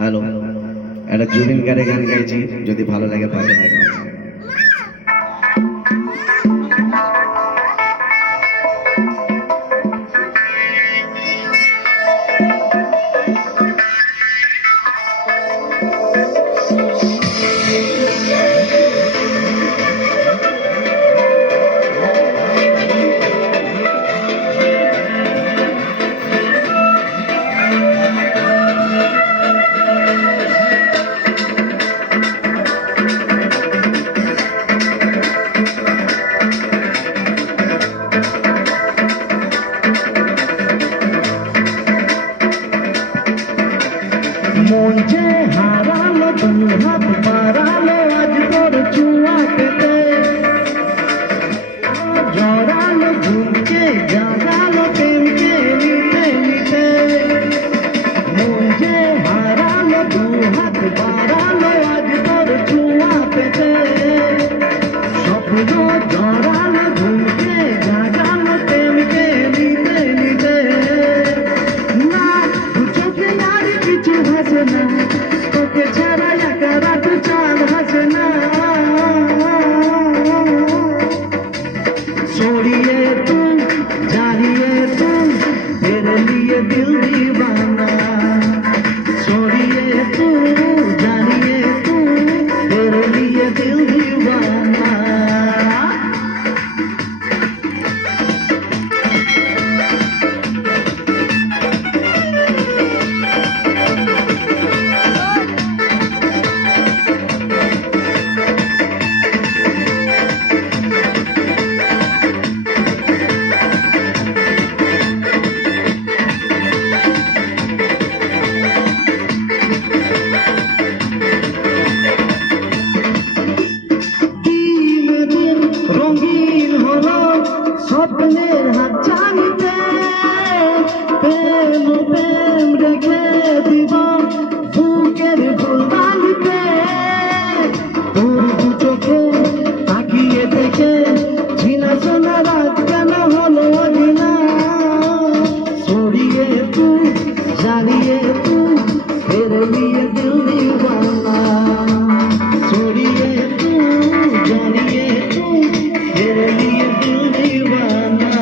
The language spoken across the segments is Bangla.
হ্যালো, একটা জুবিন গানের গান গাইছি, যদি ভালো লাগে পাশে থাকবে। মন যে হারালো দু হাত বাড়ালো আজ তোর চুয়া পেতে জড়ালো ঘুমকে জাগালো প্রেমকে নিতে নিতে মন যে হারালো দু হাত বাড়ালো আজ তোর চুয়া পেতে স্বপ্ন জড়ালো ঘুমকে জাগালো প্রেমকে নিতে নিতে না দু চোখে আর কিছু ভাসে না তোকে ছাড়া একা রাত চাঁদ হাসে না छोड़िए तुम जानिए तुम तेरे लिए दिल दीवाना छोड़िए तुम जानिए तुम तेरे लिए दिल दीवाना রঙিন হলো স্বপ্নের হাত জানিতে প্রেম প্রেম রেখে দিব বুকের ফুলদানিতে তোর দু চোখে তাকিয়ে দেখে ঝিনা সোনা রাত কেন হলো অজিনা ছড়িয়ে তুই জানিয়ে তুই तेरे लिए दिल दीवाना छोड़िए तू जानिए तू तेरे लिए दिल दीवाना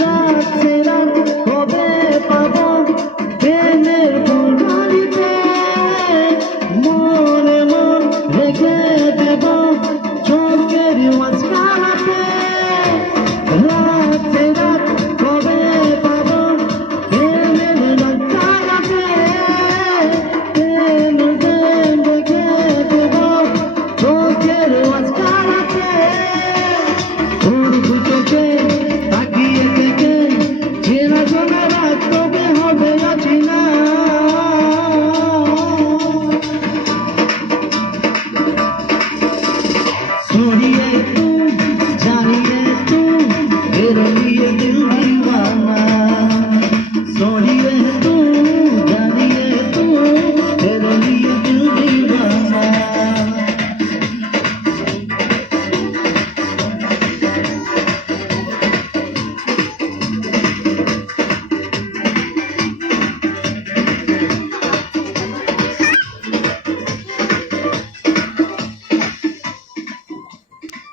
রাত সে রাত কবে পাবো প্রেমের ফুলদানিতে মনে মন রেখে দেব চোখের মাঝখানাতে রাত সে রাত কবে পাবো প্রেমের ফুলদানিতে প্রেম প্রেম রেখে দেব চোখের মাঝখানাতে তোর দু চোখে তাকিয়ে দেখে চেনা শোনা রাত কবে হবে অচিনা छोड़िए तू जानिए तू तेरे लिए दिल